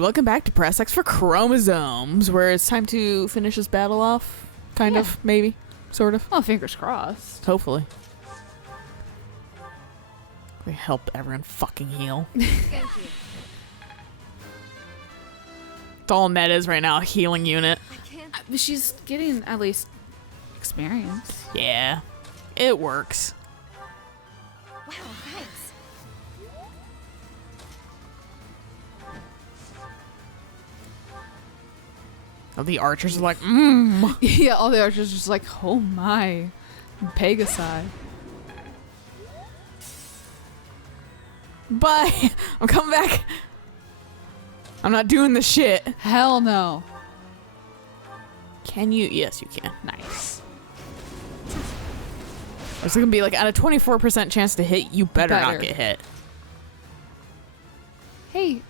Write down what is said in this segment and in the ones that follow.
welcome back to Press X for Chromosomes, where it's time to finish this battle off. Kind of, maybe, sort of. Well, fingers crossed. Hopefully. We helped everyone fucking heal. Thank you. It's all Ned is right now, a healing unit. I can't. But she's getting at least experience. Yeah, it works. Wow, thanks. Oh, the archers are like, Yeah, all the archers are just like, oh my, Pegasi. bye. I'm coming back. I'm not doing the shit. Hell no. Can you? Yes, you can. Nice. It's gonna be like at a 24% chance to hit. You better not get hit. Hey,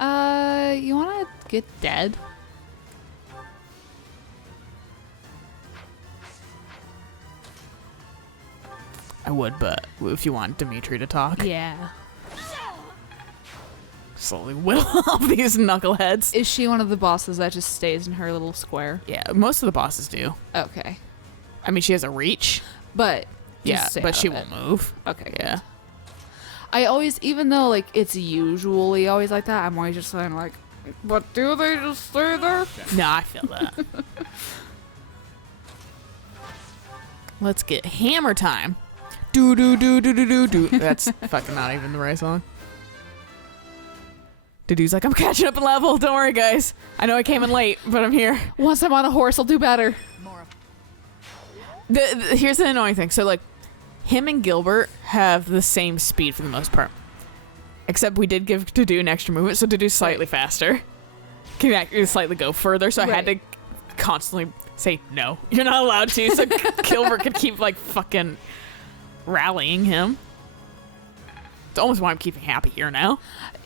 you wanna get dead? I would, but if you want Dimitri to talk, Yeah. slowly whittle off these knuckleheads. Is she one of the bosses that just stays in her little square? Yeah, most of the bosses do. Okay. I mean, she has a reach. But you Yeah, stay but out she of won't it. move. Okay. Yeah. Good. I always, even though like it's usually always like that, I'm always just saying like, but do they just stay there? No, I feel that. Let's get hammer time. Do do do do do do do. That's fucking not even the right song. Dude's like, I'm catching up in level. Don't worry, guys. I know I came in late, but I'm here. Once I'm on a horse, I'll do better. More. Here's the annoying thing. So, like, him and Gilbert have the same speed for the most part. Except we did give Dudu an extra movement, so Dudu's slightly faster. Can actually slightly go further, so I had to constantly say, no, you're not allowed to, so Gilbert could keep, like, fucking rallying him. It's almost why I'm keeping Happy here now.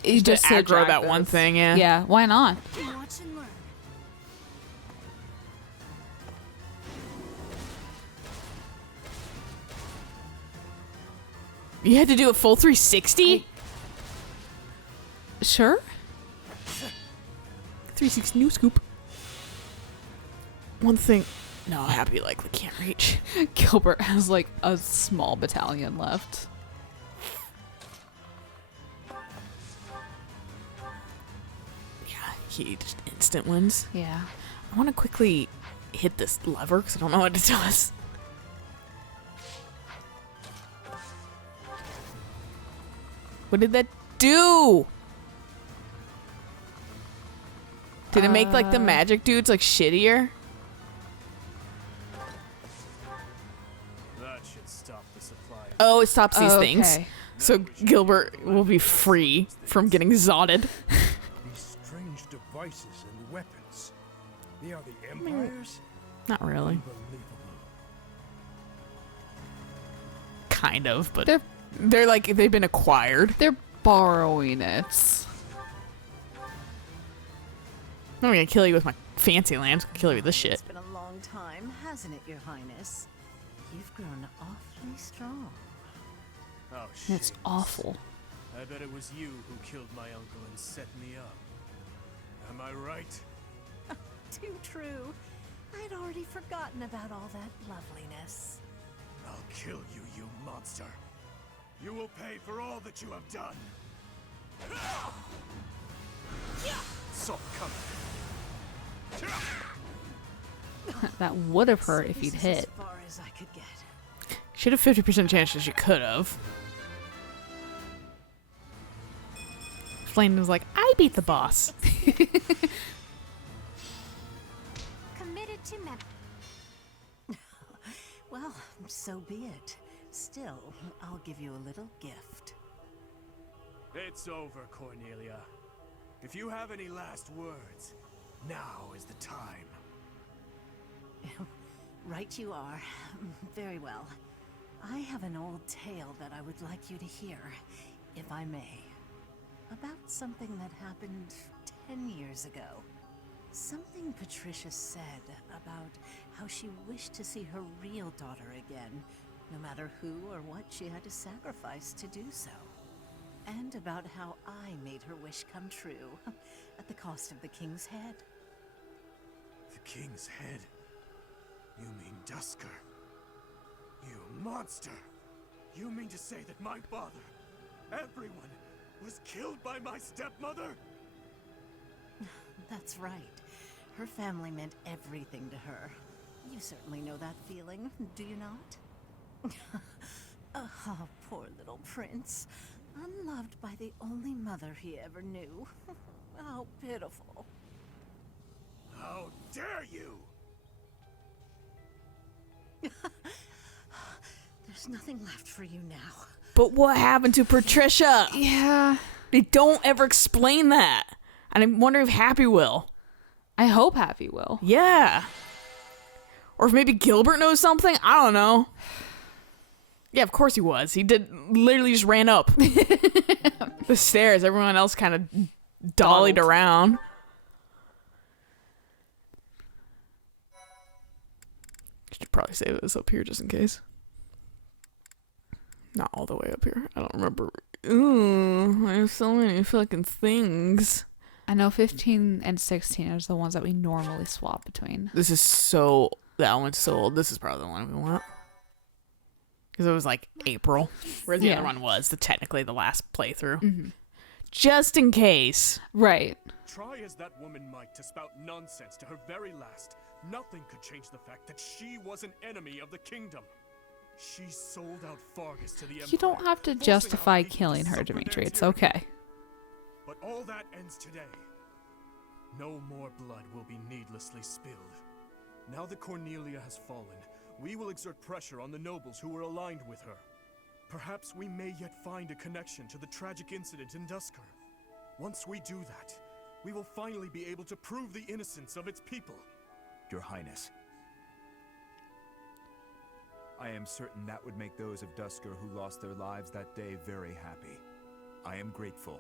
You Just to aggro that one thing, yeah. Yeah, why not? Watch and learn. You had to do a full 360? Sure. 360 new scoop. One thing. No, Happy likely can't reach. Gilbert has like a small battalion left. Yeah, he just instant wins. Yeah. I want to quickly hit this lever because I don't know what it does. What did that do? Did it make like the magic dudes like shittier? That should stop the supply. Oh, it stops these things. Okay. So Gilbert will be free from getting zotted. These strange devices and weapons. They are the Empire's? Not really. Unbelievable. Kind of, but They're they're like they've been acquired. they're borrowing it. I'm not gonna kill you with my fancy lands. I'm gonna kill you with this shit. It's been a long time, hasn't it, Your Highness? You've grown awfully strong. Oh, shit. It's awful. I bet it was you who killed my uncle and set me up. Am I right? Too true. I'd already forgotten about all that loveliness. I'll kill you, you monster. You will pay for all that you have done. So come. That would have hurt if This he'd is hit. as far as I could get. Should have 50% chance that you could have. Flame was like, I beat the boss. Committed to Well, so be it. Still, I'll give you a little gift. It's over, Cornelia. If you have any last words, now is the time. Right you are. Very well. I have an old tale that I would like you to hear, if I may. About something that happened 10 years ago. Something Patricia said about how she wished to see her real daughter again, no matter who or what she had to sacrifice to do so. And about how I made her wish come true, at the cost of the king's head. The king's head? You mean Dusker? You monster! You mean to say that my father, everyone, was killed by my stepmother? That's right. Her family meant everything to her. You certainly know that feeling, do you not? Oh, poor little prince. Unloved by the only mother he ever knew. How pitiful. How dare you! There's nothing left for you now. But what happened to Patricia? Yeah. They don't ever explain that. And I'm wondering if Happy will. I hope Happy will. Yeah. Or if maybe Gilbert knows something. I don't know. Yeah, of course he was. He literally just ran up the stairs. Everyone else kind of dollied around. Should probably save this up here just in case. Not all the way up here. I don't remember. Ooh, I have so many fucking things. I know 15 and 16 are the ones that we normally swap between. This is so... That one's so old. This is probably the one we want. Because it was like April, where the other one was technically the last playthrough. Mm-hmm. Just in case. Right. Try as that woman might to spout nonsense to her very last, nothing could change the fact that she was an enemy of the kingdom. She sold out Fargus to the Empire. You don't have to justify killing her, Dimitri. It's okay. But all that ends today. No more blood will be needlessly spilled. Now that Cornelia has fallen, we will exert pressure on the nobles who were aligned with her. Perhaps we may yet find a connection to the tragic incident in Dusker. Once we do that, we will finally be able to prove the innocence of its people. Your Highness, I am certain that would make those of Dusker who lost their lives that day very happy. I am grateful,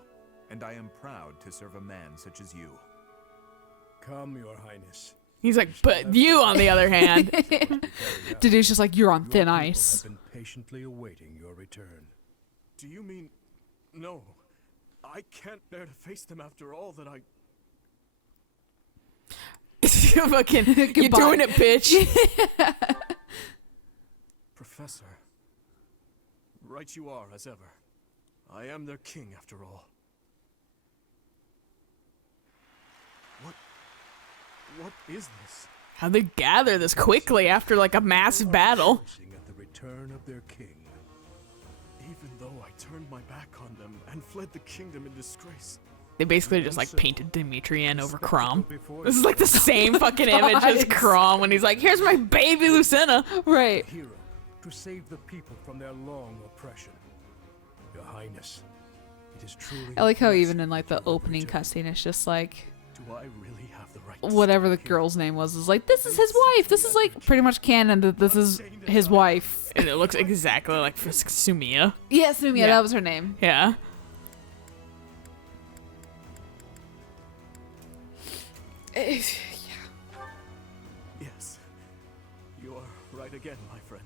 and I am proud to serve a man such as you. Come, Your Highness. He's like, but you, on the other hand. Didu's just like, you're on thin ice. Have been patiently awaiting your return. Do you mean... No. I can't bear to face them after all that I... Fucking, you're doing it, bitch. Professor. Right you are, as ever. I am their king, after all. What is this? How'd they gather this quickly after like a massive battle? At the return of their king. Even though I turned my back on them and fled the kingdom in disgrace. They basically just like painted Dimitri in over Crom. This is like the same fucking image as Crom when he's like, here's my baby Lucina. Right. Hero to save the people from their long oppression. Your Highness, it is truly... I like how even in like the opening cutscene, it's just like... Do I really have the right whatever the girl's name was is like, this is his wife. This is like pretty much canon that this is his wife. And it looks exactly like Sumiya. Yeah, Sumiya, Yeah. that was her name. Yeah. Yes. You are right again, my friend.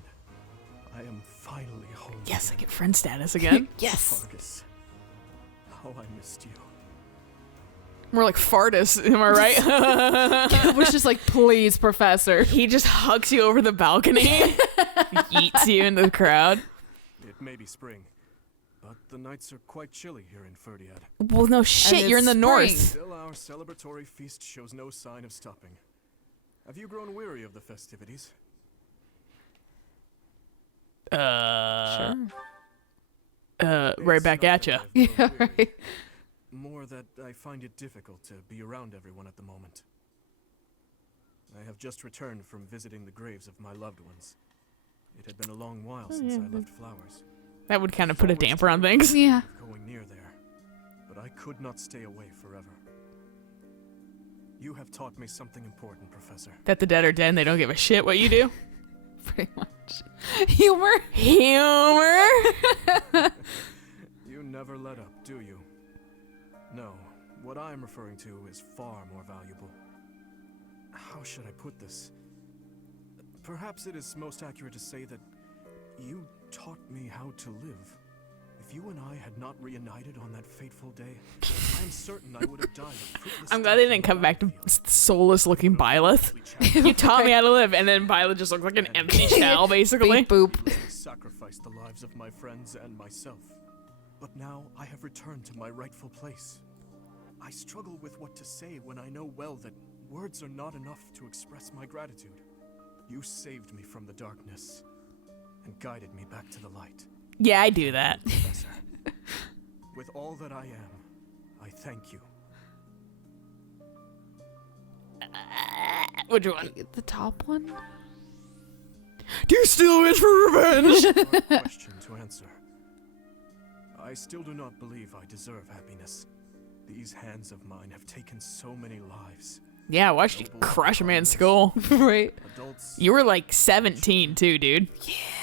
I am finally home. Yes, I get friend status again. Yes. Fargus. How I missed you. More like Fartus, am I right? I was just like, please, Professor. He just hugs you over the balcony, eats you into the crowd. It may be spring, but the nights are quite chilly here in Ferdiad. Well, no shit, it's you're in the spring. north. Still, our celebratory feast shows no sign of stopping. Have you grown weary of the festivities? Right It's back not at that you. I've Yeah, grown weary. right. More that I find it difficult to be around everyone at the moment. I have just returned from visiting the graves of my loved ones. It had been a long while since I left flowers. That would kind of put a damper on things. Yeah. Going near there, but I could not stay away forever. You have taught me something important, Professor. That the dead are dead and they don't give a shit what you do. Pretty much. Humor. Humor. You never let up, do you? No, what I am referring to is far more valuable. How should I put this? Perhaps it is most accurate to say that you taught me how to live. If you and I had not reunited on that fateful day, I'm certain I would have died. a fruitless I'm glad death they didn't on come back to battlefield. soulless looking Byleth. You taught me how to live, and then Byleth just looked like an empty shell, basically. Beep boop. Needlessly sacrificed the lives of my friends and myself. But now I have returned to my rightful place. I struggle with what to say when I know well that words are not enough to express my gratitude. You saved me from the darkness and guided me back to the light. Yeah, I do that. Professor, with all that I am, I thank you. Which one? The top one? Do you still wish for revenge? Hard question to answer. I still do not believe I deserve happiness. These hands of mine have taken so many lives. Yeah, I watched you crush a man's skull. Right. Adults. You were like 17 too, dude.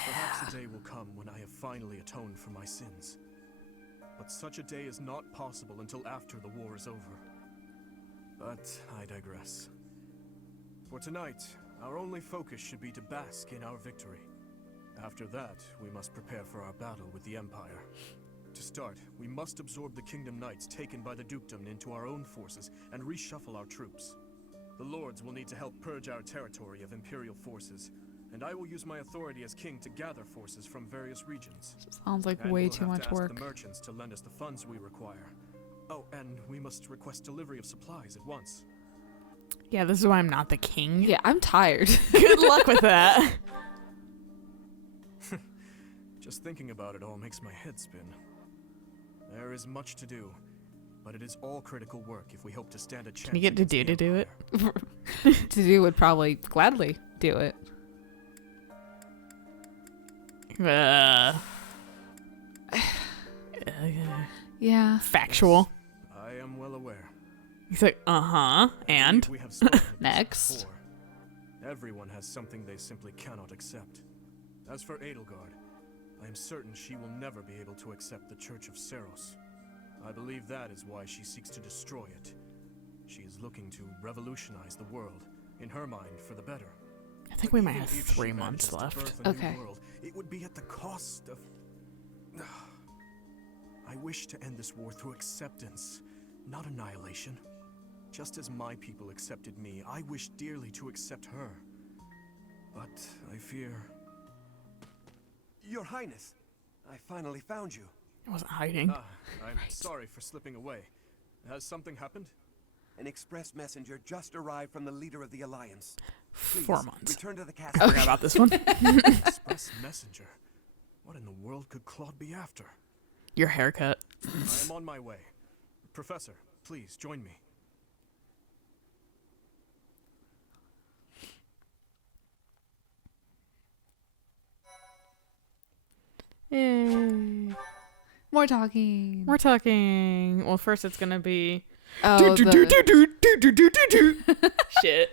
Perhaps a day will come when I have finally atoned for my sins. But such a day is not possible until after the war is over. But I digress. For tonight, our only focus should be to bask in our victory. After that, we must prepare for our battle with the Empire. To start, we must absorb the Kingdom Knights taken by the Dukedom into our own forces and reshuffle our troops. The Lords will need to help purge our territory of Imperial forces, and I will use my authority as king to gather forces from various regions. Sounds like And way we'll too have much to ask work. the merchants to lend us the funds we require. Oh, and we must request delivery of supplies at once. Yeah, this is why I'm not the king. Yeah, I'm tired. Good luck with that. Just thinking about it all makes my head spin. There is much to do, but it is all critical work if we hope to stand a chance. Can you get to against do the it? Empire. To do would probably gladly do it. Yeah. Factual. I am well aware. He's like, uh-huh, and? We have spoken of this Next. before. Everyone has something they simply cannot accept. As for Edelgard, I am certain she will never be able to accept the Church of Seros. I believe that is why she seeks to destroy it. She is looking to revolutionize the world, in her mind, for the better. I think we But might even have if she 3 manages months to left. birth a new Okay. world, it would be at the cost of... I wish to end this war through acceptance, not annihilation. Just as my people accepted me, I wish dearly to accept her. But I fear... Your Highness, I finally found you. I wasn't hiding. I'm sorry for slipping away. Has something happened? An express messenger just arrived from the leader of the Alliance. Please, 4 months. return to the I castle. forgot about this one. Express messenger? What in the world could Claude be after? Your haircut. I am on my way. Professor, please join me. Yay. More talking. We're talking. Well, first it's gonna be Oh, shit.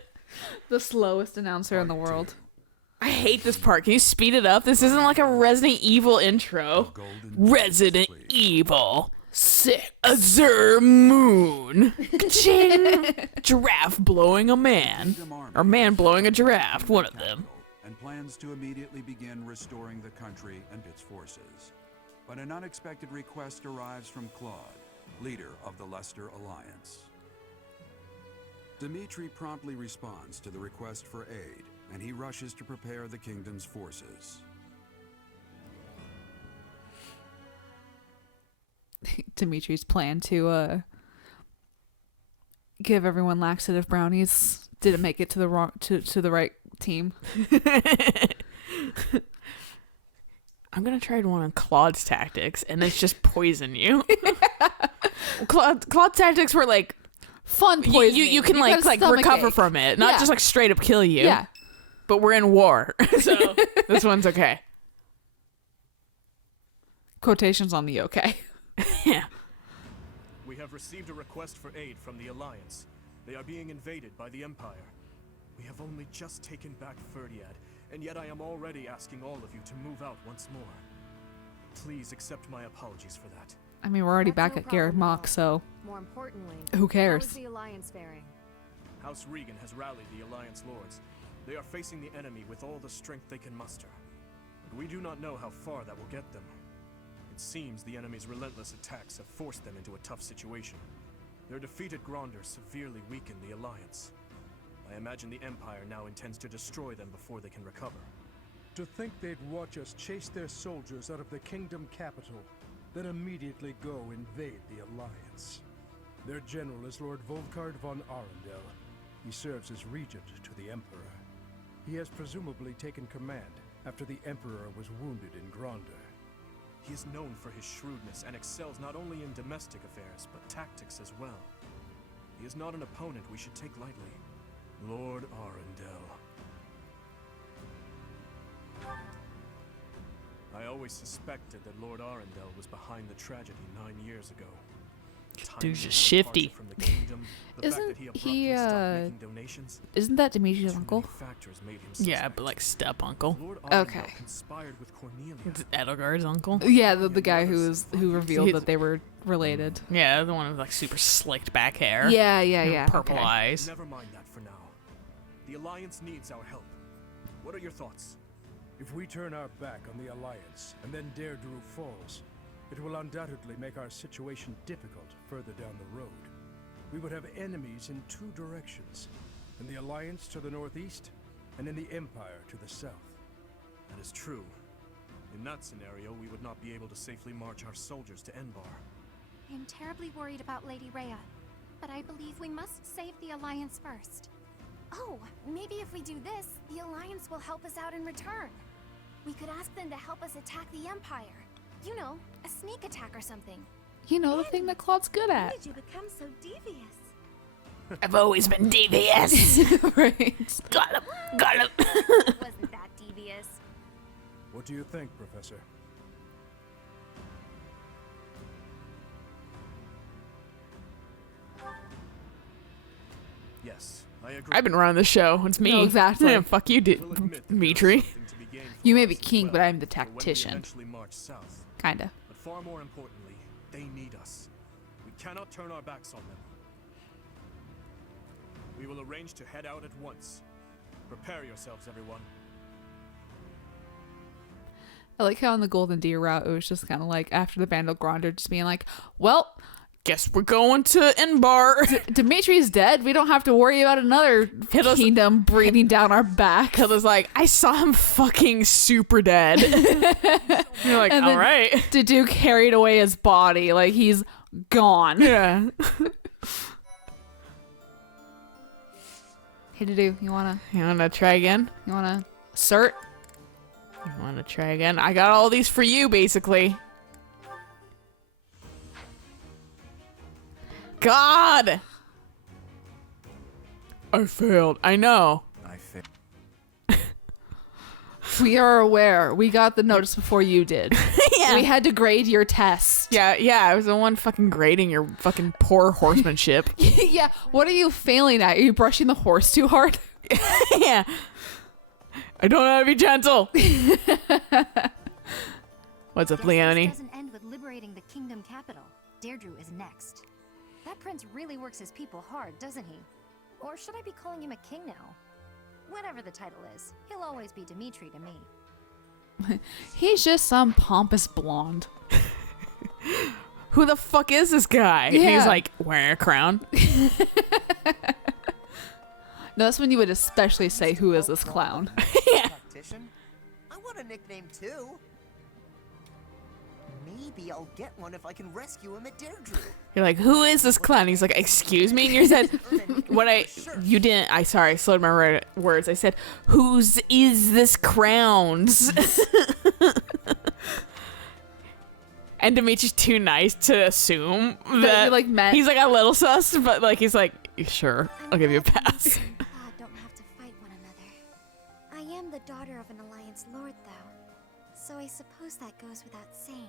the slowest announcer in the world. I hate this part. Can you speed it up? This isn't like a Resident Evil intro. Resident Evil 6 Azure Moon. Ka-ching. Giraffe blowing a man. Or man blowing a giraffe. One of them. And plans to immediately begin restoring the country and its forces. But an unexpected request arrives from Claude, leader of the Leicester Alliance. Dimitri promptly responds to the request for aid, and he rushes to prepare the kingdom's forces. Dimitri's plan to give everyone laxative brownies didn't make it to the wrong to the right team. I'm gonna try one of Claude's tactics, and it's just poison you. Claude's tactics were like Fun you, poisoning. you can gotta like stomach recover ache. from it, not Yeah. just like straight up kill you. Yeah. But we're in war, so this one's okay. Quotations on the okay. Yeah. We have received a request for aid from the Alliance. They are being invaded by the Empire. We have only just taken back Ferdiad, and yet I am already asking all of you to move out once more. Please accept my apologies for that. I mean, we're already That's back no at Garrett problem at Mock, all. so More importantly, who cares? how is the Alliance faring? House Regan has rallied the Alliance Lords. They are facing the enemy with all the strength they can muster. But we do not know how far that will get them. It seems the enemy's relentless attacks have forced them into a tough situation. Their defeat at Gronder severely weakened the Alliance. I imagine the Empire now intends to destroy them before they can recover. To think they'd watch us chase their soldiers out of the kingdom capital, then immediately go invade the Alliance. Their general is Lord Volkard von Arundel. He serves as regent to the Emperor. He has presumably taken command after the Emperor was wounded in Gronder. He is known for his shrewdness and excels not only in domestic affairs, but tactics as well. He is not an opponent we should take lightly. Lord Arundel. I always suspected that Lord Arundel was behind the tragedy 9 years ago. Dude's just shifty. From the kingdom, the fact that Isn't he stopped making donations, Isn't that Dimitri's too uncle? many factors made him Yeah, suspect. but like step uncle. Lord Arundel Okay. conspired with Cornelia. It's Edelgard's uncle. Yeah, the guy who revealed He's- that they were related. Yeah, the one with like super slicked back hair. Yeah, and purple okay. eyes. Never mind that for now. The Alliance needs our help. What are your thoughts? If we turn our back on the Alliance, and then Deirdre falls, it will undoubtedly make our situation difficult further down the road. We would have enemies in two directions, in the Alliance to the northeast, and in the Empire to the south. That is true. In that scenario, we would not be able to safely march our soldiers to Enbar. I am terribly worried about Lady Rhea, but I believe we must save the Alliance first. Oh, maybe if we do this, the Alliance will help us out in return. We could ask them to help us attack the Empire. You know, a sneak attack or something. You know, the thing that Claude's good When at. did you become so devious? I've always been devious. Right. Got him. Got him. Wasn't that devious? What do you think, Professor? Yes, I agree. I've been running the show. It's me. No, exactly. Yeah, fuck you, We'll admit that there is Dimitri. something to be gained for You may us be as king, well but I'm the for when we tactician. eventually march south. Kinda. But far more importantly, they need us. We cannot turn our backs on them. We will arrange to head out at once. Prepare yourselves, everyone. I like how on the Golden Deer route, it was just kind of like, after the Band of Gronder, just being like, well, Guess we're going to Enbar. Dimitri's dead. We don't have to worry about another Hitler's- kingdom breathing down our back. Hilda's like, I saw him fucking super dead. You're like, And all then right. Duke carried away his body. Like, he's gone. Yeah. Hey, Dudu, you wanna Try again? assert? You wanna try again? I got all these for you, basically. God! I failed. I know. I failed. We are aware. We got the notice before you did. Yeah. We had to grade your test. Yeah, I was the one fucking grading your fucking poor horsemanship. Yeah. What are you failing at? Are you brushing the horse too hard? Yeah. I don't know how to be gentle. What's up, Guess this Leonie? doesn't end with liberating the kingdom capital. Deirdre is next. That prince really works his people hard, doesn't he? Or should I be calling him a king now? Whatever the title is, he'll always be Dimitri to me. He's just some pompous blonde. Who the fuck is this guy? And Yeah. he's like wearing a crown. No, that's when you would especially say, who is this clown? Yeah. Tactician? I want a nickname too. Maybe I'll get one if I can rescue him at Deirdre. You're like, who is this clown? He's like, excuse me? And you said, you didn't, sorry, I slowed my words. I said, whose is this crowns? And Dimitri's too nice to assume that you, like, meant- he's like a little sus, but like, he's like, sure, I'll give you a pass. God don't have to fight one another. I am the daughter of an Alliance lord, though, so I suppose that goes without saying.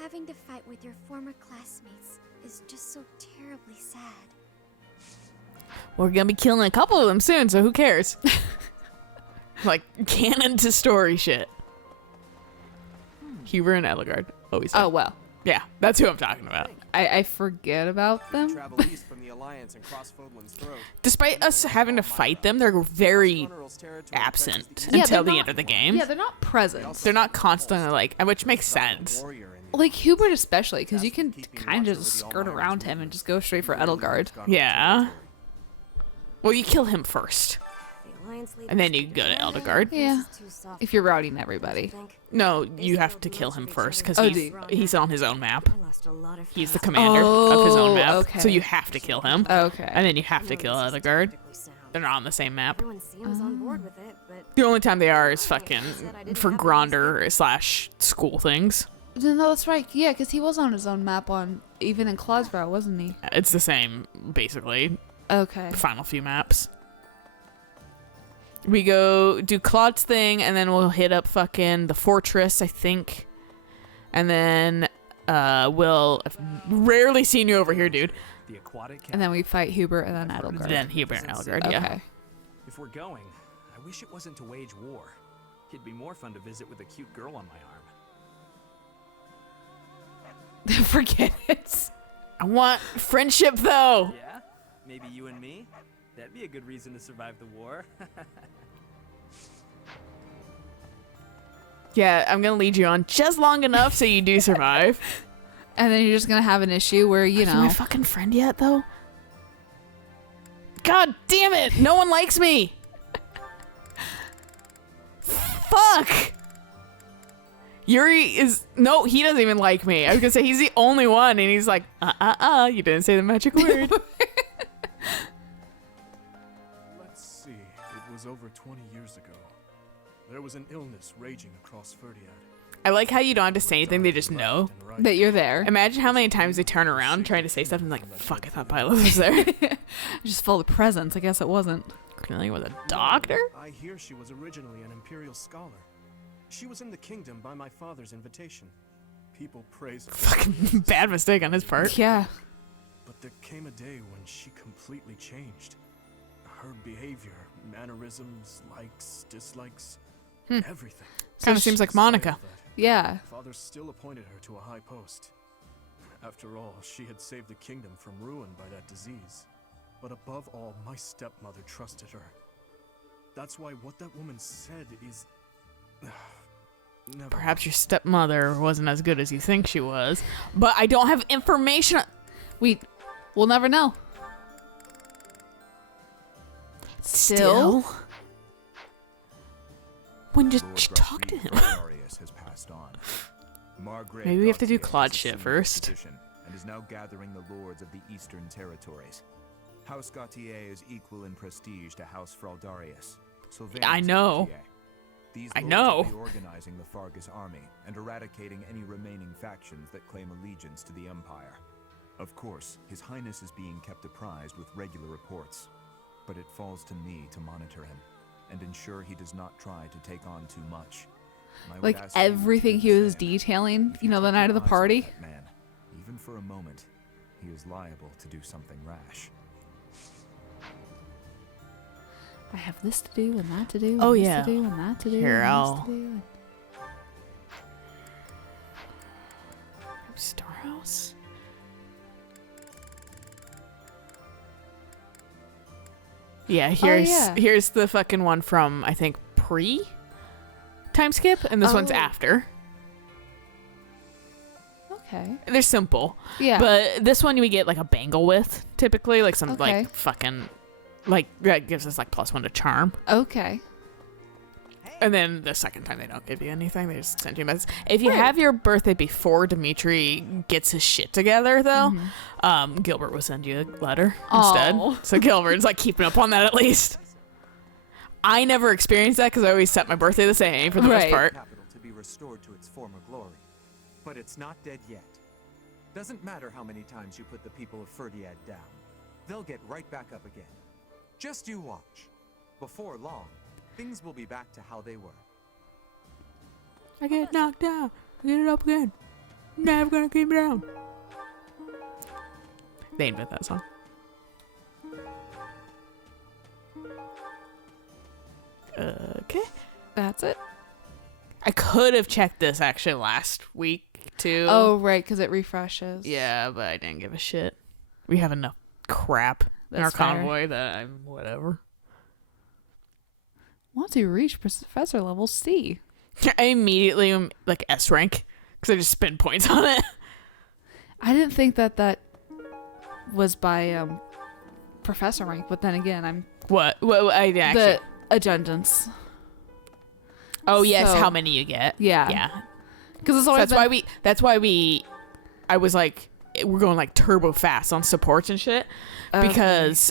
Having to fight with your former classmates is just so terribly sad. We're gonna be killing a couple of them soon, so who cares? Like, canon to story shit. Huber and Edelgard. Always. Oh, well. Yeah, that's who I'm talking about. I forget about them. Travel east from the Alliance and cross Fodlan's throat. Despite us having to fight them, they're very absent Yeah, until they're the not- end of the game. Yeah, they're not present. They're not constantly like, which makes sense. Warrior in Like Hubert especially, because you can kind of just skirt around him and just go straight for Edelgard. Yeah. Well, you kill him first. And then you go to Edelgard. Yeah. If you're routing everybody. No, you have to kill him first because Oh, he's on his own map. He's the commander of his own map. okay. So you have to kill him. Okay. And then you have to kill Edelgard. They're not on the same map. Everyone seems on board with it, but The only time they are is fucking for Gronder / school things. No, that's right. Yeah, because he was on his own map even in Clawsbrow, wasn't he? It's the same, basically. Okay. Final few maps. We go do Claude's thing, and then we'll hit up fucking the fortress, I think. And then I've rarely seen you over here, dude. The aquatic cat. And then we fight Hubert and then Edelgard. Then Hubert and Edelgard, yeah. Okay. If we're going, I wish it wasn't to wage war. It'd be more fun to visit with a cute girl on my arm. Forget it. I want friendship, though. Yeah? Maybe you and me? That'd be a good reason to survive the war. Yeah, I'm gonna lead you on just long enough so you do survive. And then you're just going to have an issue where, you Are know. you my fucking friend yet, though? God damn it! No one likes me! Fuck! Yuri is... No, he doesn't even like me. I was gonna say he's the only one, and he's like, you didn't say the magic word. Let's see. It was over 20 years ago. There was an illness raging across Ferdiad. I like how you don't have to say anything, they just know. That you're there. Imagine how many times they turn around trying to say something like, fuck, I thought Pilot was there. Just full of presents. I guess it wasn't. Cornelia was a doctor? I hear she was originally an imperial scholar. She was in the kingdom by my father's invitation. People praise her. Fucking bad mistake on his part. Yeah. But there came a day when she completely changed. Her behavior, mannerisms, likes, dislikes, everything. Kind of seems like Monica. Yeah. Father still appointed her to a high post. After all, she had saved the kingdom from ruin by that disease. But above all, my stepmother trusted her. That's why what that woman said is... Never Perhaps your stepmother wasn't as good as you think she was, but I don't have information. We'll never know. Still? When did Lord you talk to Rushmead him? Felidarius has passed on. Margaret Maybe we have to do Gautier Claude has shit assumed first. this position and is now gathering the lords of the eastern territories. House Gautier is equal in prestige to House Fraldarius. I know. These I lords know. will be organizing the Fargus army and eradicating any remaining factions that claim allegiance to the Empire. Of course, His Highness is being kept apprised with regular reports, but it falls to me to monitor him and ensure he does not try to take on too much. I would Like ask you to everything do he the was same. detailing, If you know, the keep night your of the eyes on party. that man, even for a moment, he is liable to do something rash. I have this to do and that to do. Oh, and this yeah. To do and that to do. Here, and I'll- this to do. Star House? Yeah, here's the fucking one from, I think, time skip, and this one's Oh. after. Okay. They're simple. Yeah. But this one we get like a bangle with, typically, like some Okay. like fucking like that gives us like +1 to charm. Okay. And then the second time they don't give you anything, they just send you a message. If you Right. have your birthday before Dimitri gets his shit together, though, Gilbert will send you a letter instead. Aw. So Gilbert's like keeping up on that at least. I never experienced that because I always set my birthday the same for the most Right. part. Capital to be restored to its former glory. But it's not dead yet. Doesn't matter how many times you put the people of Ferdiad down. They'll get right back up again. Just you watch. Before long, things will be back to how they were. I get knocked down, I get it up again. Never gonna keep me down. They invent that song. Okay. That's it. I could have checked this actually last week too. Oh, right, because it refreshes. Yeah, but I didn't give a shit. We have enough crap in our That's fair. convoy that I'm whatever. Once you reach professor level C. I immediately am like S rank Because I just spend points on it. I didn't think that was by professor rank, but then again, I'm What I actually. the addendums. Oh yes, So- how many you get? Yeah. Yeah. Because it's So always that's why we I was like we're going like turbo fast on supports and shit because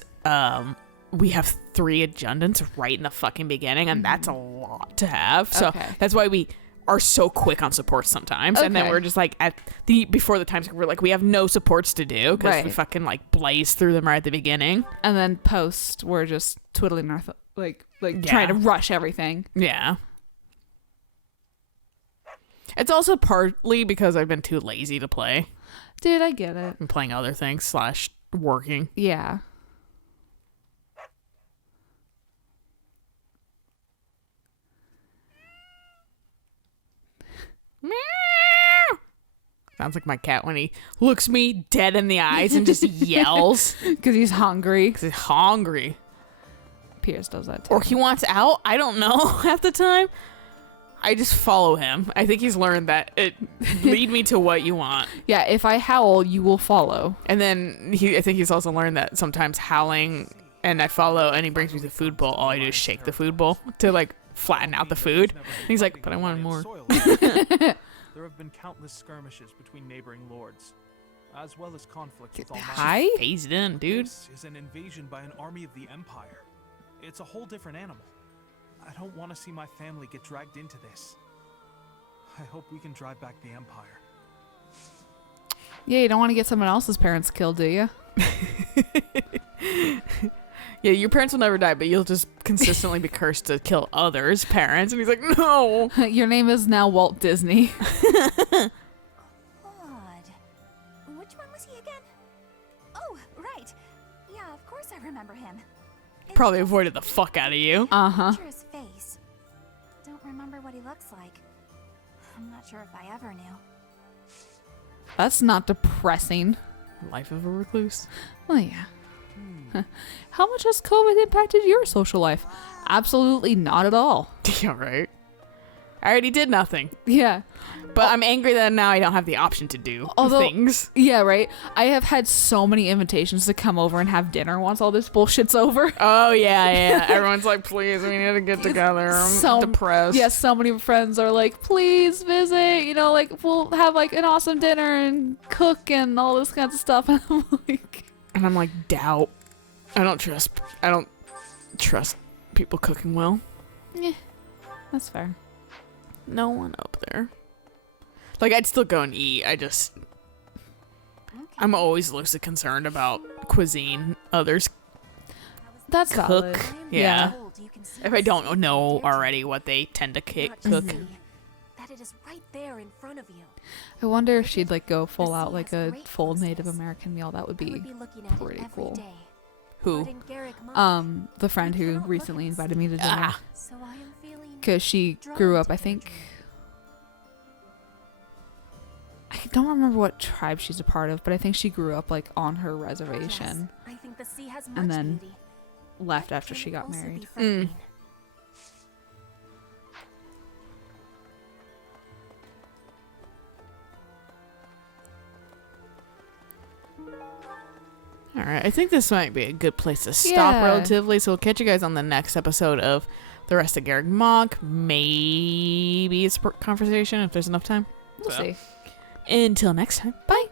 we have 3 addendums right in the fucking beginning, and that's a lot to have. So Okay. that's why we are so quick on supports sometimes, and then Okay. we're just like before the time we're like we have no supports to do because we Right. fucking like blaze through them right at the beginning. and then post, we're just twiddling our like Yeah. trying to rush everything. Yeah. It's also partly because I've been too lazy to play. Dude, I get it. I'm playing other things / working. Yeah. Sounds like my cat when he looks me dead in the eyes and just yells Because he's hungry. because he's hungry. Pierce does that too. Or he wants out. I don't know half the time. I just follow him. I think he's learned that it lead me to what you want. Yeah, if I howl, you will follow. And then I think he's also learned that sometimes howling and I follow and he brings me the food bowl. All I do is shake the food bowl to like flatten out the food. And he's like, but I wanted more. There have been countless skirmishes between neighboring lords, as well as conflicts Get with all Hi? phased in, dude. This is an invasion by an army of the Empire. It's a whole different animal. I don't want to see my family get dragged into this. I hope we can drive back the Empire. Yeah, you don't want to get someone else's parents killed, do you? Yeah, your parents will never die, but you'll just consistently be cursed to kill others' parents. And he's like, no. Your name is now Walt Disney. Odd. Which one was he again? Oh, right. Yeah, of course I remember him. It's Probably just avoided the fuck out of you. Uh-huh. picture his face. Don't remember what he looks like. I'm not sure if I ever knew. That's not depressing. Life of a recluse. Oh, yeah. How much has COVID impacted your social life? Absolutely not at all. Yeah, right. I already did nothing. Yeah. But I'm angry that now I don't have the option to do things. Yeah, right. I have had so many invitations to come over and have dinner once all this bullshit's over. Oh, yeah. Everyone's like, please, we need to get together. I'm depressed. Yeah, so many friends are like, please visit. You know, like, we'll have, like, an awesome dinner and cook and all this kinds of stuff. And I'm like, doubt. I don't trust people cooking well. Yeah, that's fair. No one up there. Like, I'd still go and eat. I'm always loosely concerned about cuisine others That's cook. valid. Yeah. You can see If I don't know already what they tend to cook. that it is right there in front of you. I wonder if she'd, like, go full out, like, a full Native American meal. That would I be would be looking at pretty it every cool. day. Who? But in Garrick Mine, The friend who recently invited me to dinner. so I am feeling Because she grew up, I think... I don't remember what tribe she's a part of, but I think she grew up, like, on her reservation. Yes, I think the sea has much And then beauty. left but after can she got also be married. frightening. All right. I think this might be a good place to stop Yeah. relatively. So we'll catch you guys on the next episode of the rest of Garrick Mock. Maybe it's a conversation if there's enough time. We'll So, see. Until next time. Bye.